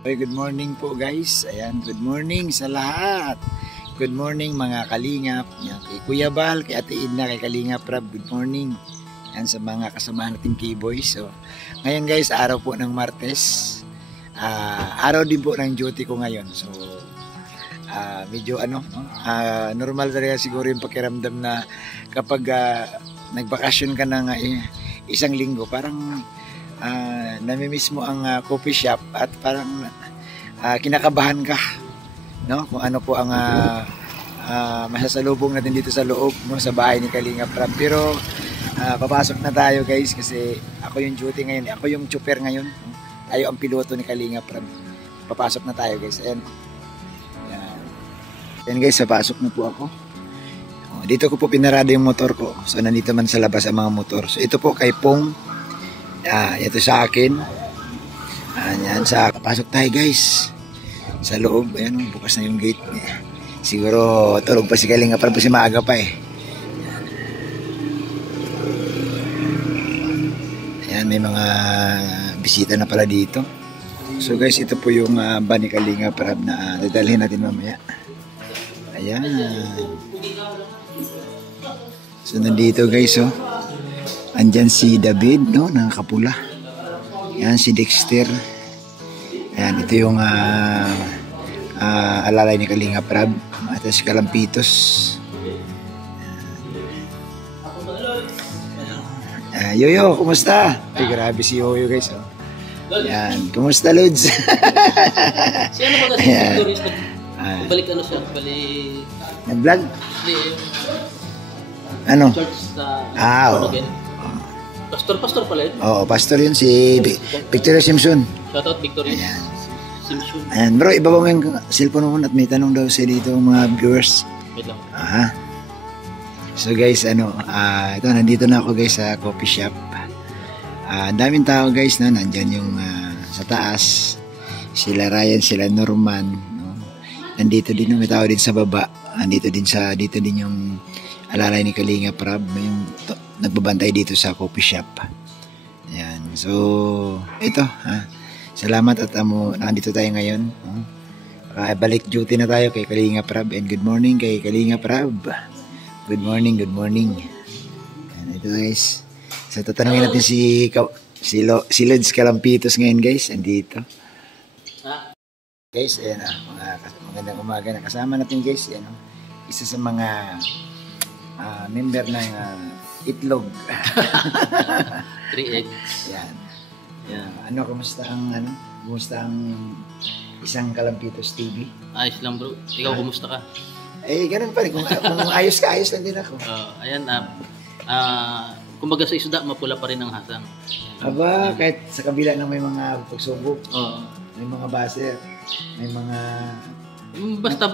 Okay, good morning po guys. Ayan, good morning sa lahat. Good morning mga kalingap. Yan, kay Kuya Bal, kay Ate Edna, kay Kalingap Rab, good morning. Yan sa mga kasamahan natin K-Boys. So, ngayon guys, araw po ng Martes. Araw din po ng duty ko ngayon. So, medyo normal talaga siguro yung pakiramdam na kapag nagbakasyon ka ng isang linggo, parang namimiss mo ang coffee shop at parang kinakabahan ka, no? Kung ano po ang masasalubong natin dito sa loob, no? Sa bahay ni Kalingap Rab. Pero papasok na tayo guys kasi ako yung duty ngayon, ako yung chopper ngayon, no? Tayo ang piloto ni Kalingap Rab. Papasok na tayo guys. Ayan. Ayan guys, papasok na po ako. Dito ko po pinarada yung motor ko. So nandito man sa labas ang mga motor. So ito po kay Pong. Ito sa akin. Ayan, pasok tayo guys sa loob. Ayan, bukas na yung gate. Siguro tulog pa si Kalingap Rab kasi maaga pa eh. Ayan, may mga bisita na pala dito. So guys, ito po yung van ni Kalingap Rab na dadalhin natin mamaya. Ayan. So nandito guys, oh. Andyan si David, no, nakakapula. Yan si Dexter. Ayan, ito yung alalay ni Kalingap Rab. At si Kalampitos. Yoyo, kumusta? Ay, grabe si Yoyo guys, oh. Yan, kumusta Lods? Si ano ba kasi Victorious balik ano siya? Balik nag-vlog? Ano? Church sa oo. Pastor pala yun? Oo, pastor yun si Victorious Simpson. Shoutout Victorious Simpson. Ayan, bro, ibaba mo yung cellphone mo at may tanong daw sa dito mga viewers. Wait lang. So guys, ito, nandito na ako guys sa coffee shop. Daming tao guys na nandyan yung sa taas. Sila Ryan, sila Norman. No? Nandito din, may tao din sa baba. Dito din yung alalay ni Kalingap Rab, yung nagbabantay dito sa coffee shop. Ayan. So, ito. Salamat at nandito tayo ngayon. Balik duty na tayo kay Kalingap Rab. And good morning kay Kalingap Rab. Good morning, good morning. Ayan, ito guys. So, tatanungin natin si Lods Kalampitos ngayon guys. Andito. Guys, ayan magandang umaga na kasama natin guys. Ayan, isa sa mga member ng Itlog. 3 eggs. Yan. Kumusta ang isang Kalampitos TV? Ayos lang bro. Ikaw kumusta ka? Ganun pa rin. Kung ayos ka, ayos lang din ako. Ayan, kumbaga sa isda, mapula pa rin ang hasang. Aba, kahit sa kabila na may mga pagsubok, may mga baser, may mga... Basta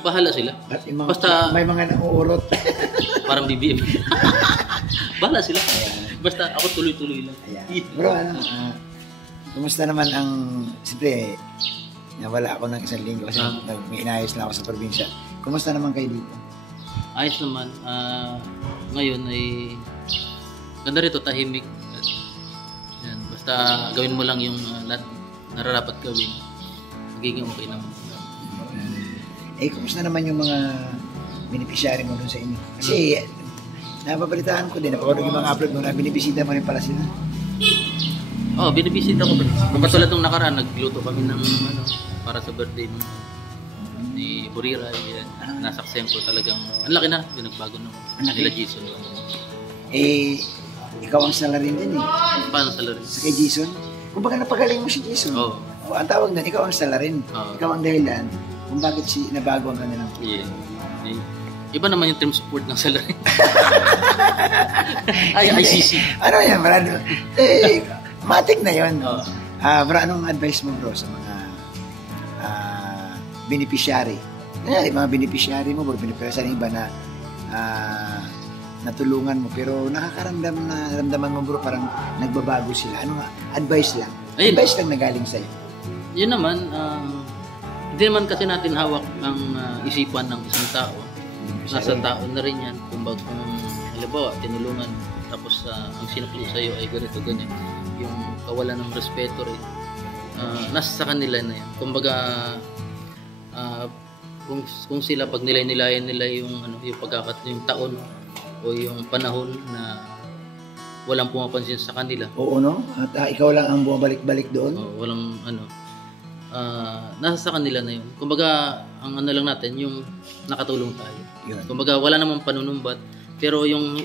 bahala sila. At basta may mga nauurot. Parang BBM. Bahala sila. Basta ako tuloy-tuloy lang. Bro, kumusta naman ang... Siyempre, nawala ako ng isang linggo kasi may inayos lang ako sa probinsya. Kumusta naman kayo dito? Ayos naman. Ngayon ay ganda rito, tahimik. Yan, basta gawin mo lang yung nararapat gawin. Magiging okay naman. Kumusta naman yung mga beneficiary mo dun sa inyo? Kasi nababalitaan ko din, napapanood yung mga upload mo na binibisita mo rin pala sila. Binibisita ko. Katulad nung nakaraan, nagluto kami ng para sa birthday ni Burira. Nasaksayan ko talagang, ang laki na, binagbago nung nila Jason. Ikaw ang salarin din eh. Paano salarin? Sa kay Jason? Kung baka napagaling mo si Jason. Ang tawag na, ikaw ang salarin. Ikaw ang dahilan kung bakit nabago ang kanilang. Iba naman yung term support ng salarin. ICC. Ano yan, marado? Matik na yun. Bro, anong advice mo bro sa mga beneficiary? Mga beneficiary mo, bro, beneficiary iba na natulungan mo, pero nakaramdaman mo bro, parang nagbabago sila. Ano nga? Advice lang. Advice lang na galing sa'yo. Yun naman, hindi naman kasi natin hawak ang isipan ng isang tao. Nasa tao na rin yan. Kung halimbawa, tinulungan, tapos ang sinuklo sa'yo ay ganito. Yung kawalan ng respeto rin. nasa sa kanila na yan. Kumbaga, kung sila pag nilayan nila yung yung yung taon o yung panahon na walang pumapansin sa kanila. Oo, no? At ikaw lang ang bumabalik-balik doon. Walang nasa sa kanila na yun. Kumbaga, ang lang natin, yung nakatulong tayo. Yun. Kumbaga, wala namang panunumbat, pero yung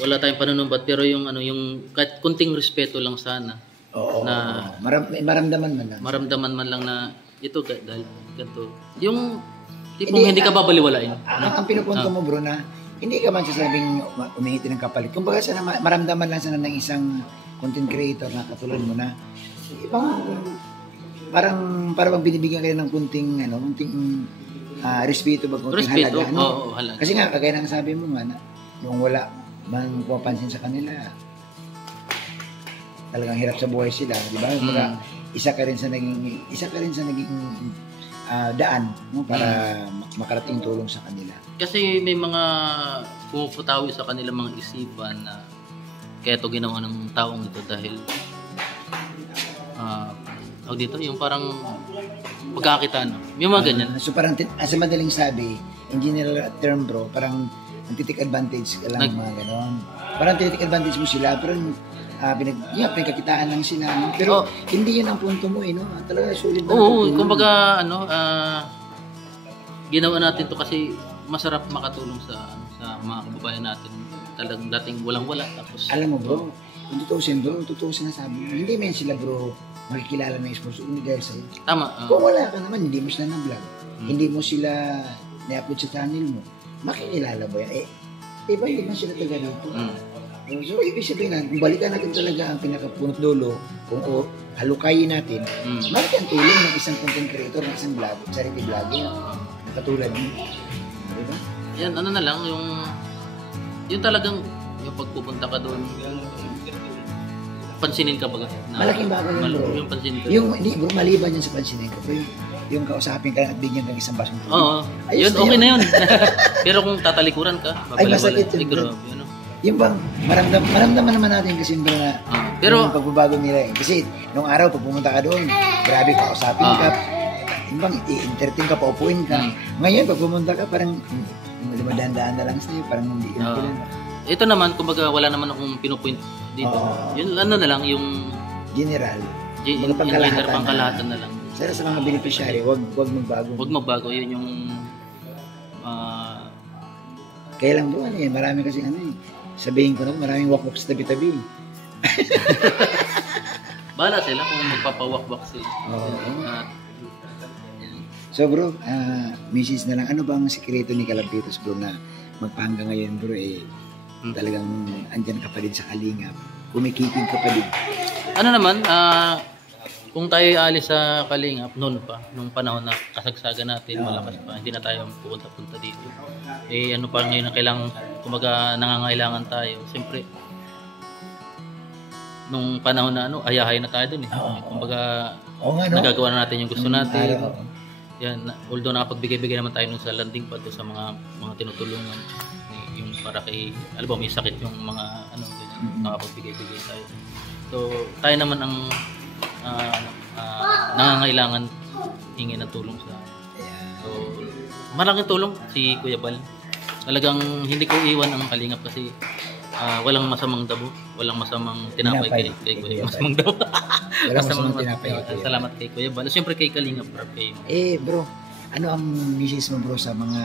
wala tayong panunumbat, pero yung kahit kunting respeto lang sana. Oo. Na maramdaman man lang. Maramdaman man lang na ito dahil ganito. Yung tipong hindi ka babaliwalain. Ang pinupunto mo, bro, na hindi ka man sasabing umihiti ng kapalit. Kumbaga, sana maramdaman lang sana ng isang content creator na katulad mo na parang binibigyan kayo ng kunting respeto ba, kunting halaga. Oo, halaga. Kasi nga, kagaya ng sabi mo nga, na nung wala man pumapansin sa kanila, talagang hirap sa buhay sila, di ba? Kumbaga, isa ka rin sa naging daan, no, para makarating tulong sa kanila. Kasi may mga pumuputawi sa kanilang mga isipan na kaya ito ginawa ng taong ito dahil dito yung parang pagkakitaan. Yung mga ganyan. So parang as madaling sabi, in general term, bro, parang nagtitik advantage ka lang, mga ganon. Parang nagtitik advantage mo sila, pero pinagkakitaan lang sila. No? Pero hindi yun ang punto mo, no? Talaga sulit na. Oo, kumbaga, ginawa natin to kasi masarap makatulong sa mga kababayan natin. Talagang dating walang-wala. Tapos, alam mo, bro, kung totoo sinasabi mo, hindi man sila, bro, makikilala ng sponsor, hindi dahil sa'yo. Tama. Kung wala ka naman, hindi mo sila na-vlog. Hindi mo sila na-upload sa channel mo. Makikilala ba yan? Diba, hindi man sila taga dito. So, ibig sabihin na, kung balikan natin talaga ang pinakapunot dulo, kung halukayin natin, malaki ang tulong ng isang content creator, ng isang vlog, charity vlogger, na katulad mo. Diba? Yan, na lang, yung talagang, yung pagpupunta ka doon, pansinin ka ba? Malaking bagay yun, bro. Yung pansinin ka. Hindi, bro, maliban yan sa pansinin ka. Bro, yung kausapin ka at bigyan kang isang basong tubig. Oo. Yun, okay na yun. Pero kung tatalikuran ka, ay, masakit yun, bro. Yung bang, maramdaman naman natin kasi, bro, na pero, yung pagbabago nila. Kasi, nung araw, pag pumunta ka doon, grabe, kausapin ka. Yung bang, i-entertain ka, paupuin ka. Ngayon, pag pumunta ka, parang, madandaan na lang sa'yo, parang hindi ka ito naman, kumbaga, wala naman akong pinupoint dito. Yun, na lang, yung general. Pangkalahatan na lang. Sana sa mga beneficiary, wag magbago. Wag magbago, yun yung kaya lang, bro, marami kasi sabihin ko na, maraming wakwak sa tabi-tabi. Bahala sila kung magpapawakwak sila. So, bro, misis na lang, ano bang sikreto ni Kalampitos, bro, na magpahanggang ngayon, bro, talagang andyan ka pa din sa Kalingap, kumikipig ka pa din? Kung tayo aalis sa Kalingap noon pa, nung panahon na kasagsagan natin, malakas pa, hindi na tayo pupunta dito. Ano pa ngayon na kailangan, kumbaga nangangailangan tayo. Siyempre, nung panahon na ayahay na tayo dun Kumbaga, nagagawa na natin yung gusto natin. Yan, although nakapagbigay-bigay naman tayo nun sa landing pad sa mga tinutulungan. Yung para kay, alam ba, may sakit yung mga nakapagbigay-bigay tayo. So, tayo naman ang nangangailangan hingi ng tulong sa. So, malaking tulong si Kuya Bal. Talagang hindi ko iwan ang Kalingap kasi walang masamang dabo, walang masamang tinapay kay Kuya Bal. Masamang dabo. Walang masamang tinapay. Salamat kay Kuya Bal. Siyempre kay Kalingap kay. Bro, ano ang misis mo, bro, sa mga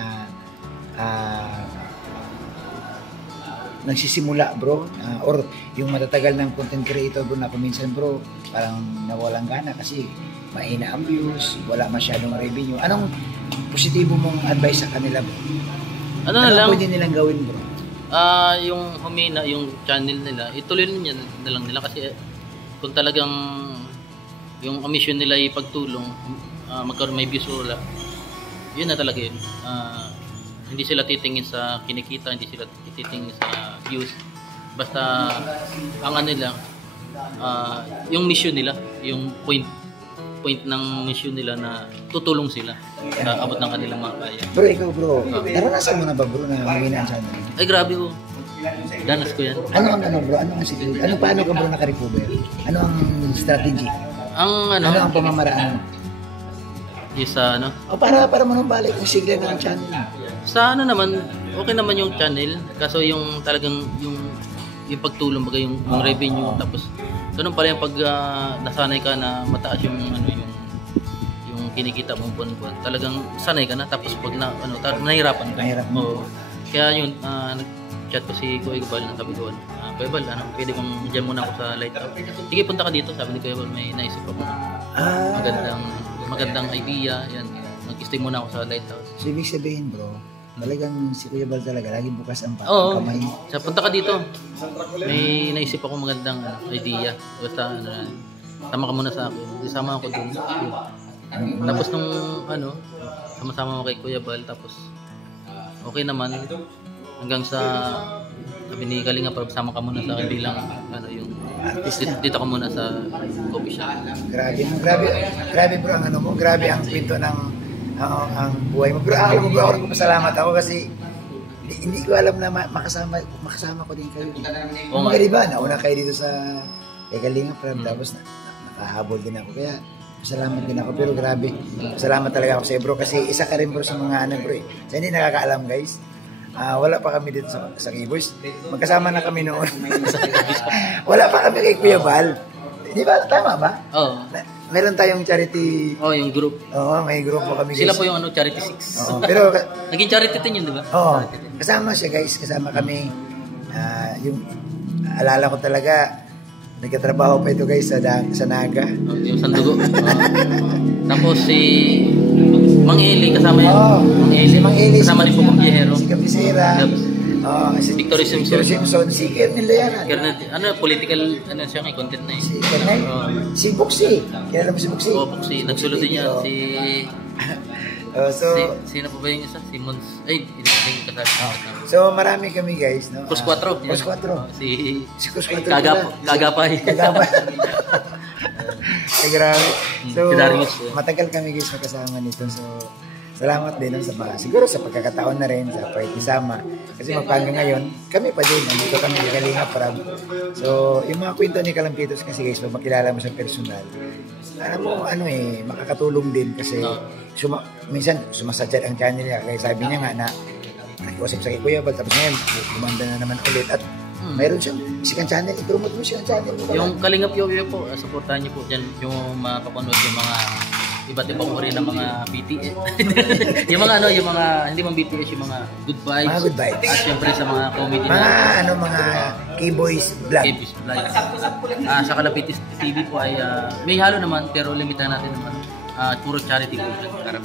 nagsisimula, bro, or yung matatagal ng content creator, bro, na kuminsan, bro, parang nawalang gana kasi mahina ang views, wala masyadong revenue. Anong positibo mong advice sa kanila, bro? Ano pwede nilang gawin, bro? Yung humina, yung channel nila, ituloy na lang nila kasi kung talagang yung mission nila ay pagtulong, magkaroon may views o wala, yun na talaga yun. Hindi sila titingin sa kinikita, hindi sila titingin sa views. Basta ang nila, yung mission nila, yung point ng mission nila na tutulong sila sa abot ng kanilang mga kaya. Bro, ikaw, bro, naranasan mo na ba, bro, na humina ang channel? Ay, grabe Danas ko yan. Ano ang ano bro? Ano ang secret? Ano paano ka bro naka-recover? Ano ang strategy? Ang ano, Ano ang pamamaraan mo? yung sa ano, O para manumbalik yung sigla ng channel mo. sa ano naman, okay naman yung channel. Kaso yung talagang yung pagtulong bagay yung revenue, tapos ganun pala yung pag nasanay ka na mataas yung ano yung kinikita mong buwan-buwan. Talagang sanay ka na, tapos pag na ano nahirapan ka. Mahirap mo. Oo. Kaya yun, nag-chat ko si Kuya Gabal, sabi ko, Kuya Gabal, ano, pwede kong dyan muna ako sa lighthouse. Sige, punta ka dito, sabi ni Kuya Gabal, may naisip ako magandang idea, yan. Mag-stay muna ako sa lighthouse. So ibig sabihin bro, talagang si Kuya Bal talaga laging bukas ang Oo, kamay. sa punta ka dito. May naisip ako magandang idea. Basta sama ka muna sa akin. Isama ako dun. Tapos nung sama-sama mo kay Kuya Bal, tapos okay naman hanggang sa sabi ni Kalinga, sama ka muna sa akin bilang yung dito ka muna sa coffee shop. Grabe bro ang ano mo, grabe ang kwento ng ang buhay mo. Pero alam mo bro, ako nagpapasalamat ako kasi hindi ko alam na makasama ko din kayo. Mga diba, nauna kayo dito sa Kalinga Prab, tapos nakahabol din ako. Kaya salamat din ako, pero grabe. Salamat talaga ako sa iyo bro, kasi isa ka rin bro sa mga bro eh. Sa hindi nakakaalam guys, wala pa kami dito sa Keyboys. Magkasama na kami noon. Wala pa kami kay Kuya Bal. Di ba? Tama ba? Oo. Meron tayong charity. Yung group. Oo, may grupo kami. Sila guys. po yung Charity 6. Oo, pero naging charity din yun, di ba? Oo. Kasama siya guys. Kasama kami. Yung alala ko talaga, nagkatrabaho pa ito guys sa Naga. Yung Sandugo. Tapos si Mang Eli, kasama yun. Si Mang Eli. Kasama rin po Mang Biyahero. Si Kapisera. Si Victory Simpson. Si Kernel Layaran. Political, siya nga, content na eh. Si Kernel. Si Buxi. Kilala mo si Buxi? Oo, Buxi. Nagsulod din niya. Sino pa ba yung isa? Si Mons. Ay, hindi ko kasali. So, marami kami guys. No? Kus 4. Kus 4. Si Kus 4. Kagapay. Ay, grabe. So, Si Darius. matagal kami guys magkasama nito. So, salamat din sa siguro sa pagkakataon na rin sa pakikisama. Kasi magpanggang ngayon, kami pa din. Nandito kami ni Kalinga Prab. So, yung mga kwento ni Kalampitos kasi guys, pag makilala mo sa personal, alam mo, makakatulong din kasi minsan sumasadya ang channel niya. Kaya sabi niya nga na nag-usap sa kay Kuya Bal, tapos ngayon, kumanda na naman ulit. At mayroon siyang sikang channel, i-promote mo siyang channel mo. Yung Kalingap Yoyo po, supportahan niyo po dyan yung makapanood yung mga iba't ibang uri ng mga BTS. yung mga yung mga hindi man BTS, yung mga good vibes. Mga good vibes. At syempre sa mga comedy mga K-Boys vlog. K-Boys vlog. Sa Kalapitis TV po ay may halo naman, pero limitan natin naman. Puro charity po dyan.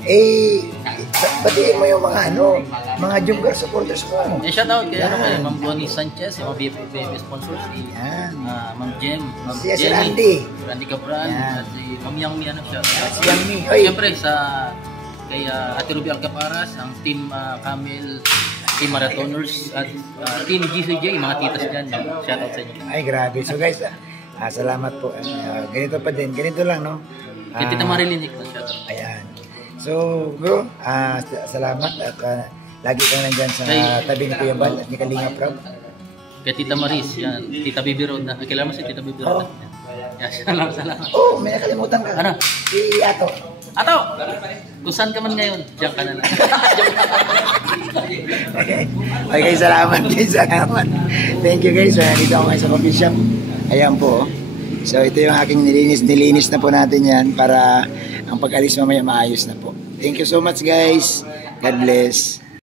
Batiin mo yung mga Junggar supporters mo. Shout out kay Ma'am Bonnie Sanchez, yung mga BFF sponsors, si Ma'am Jem, Ma'am Jenny, Randy Cabran, at si Ma'am Yangmi, shout out. Si Yangmi. Siyempre kay Ate Ruby Alcaparas, ang team Camel, team Marathoners, at team GCJ, mga titas dyan. Shout out sa inyo. Ay, grabe. So guys, salamat po. Ganito pa din. Ganito lang, no? Kay Tita Marilyn, shout out. Ayan. So, bro, salamat at lagi kang nandyan sa tabi ni Kuya Bal at ni Kalinga Prab. Kay Tita Maris, yan. Tita Bibi Road na. Kailan mo si Tita Bibi Road? Salamat. May nakalimutan ka. Ano? Si Ato. Ato! Kung saan ka man ngayon, diyan ka na lang. Okay, salamat guys. Salamat. Thank you guys. Nandito ako ngayon sa coffee shop. Ayan po. So ito yung aking nilinis na po natin yan para ang pag-alis mamaya maayos na po. Thank you so much guys. God bless.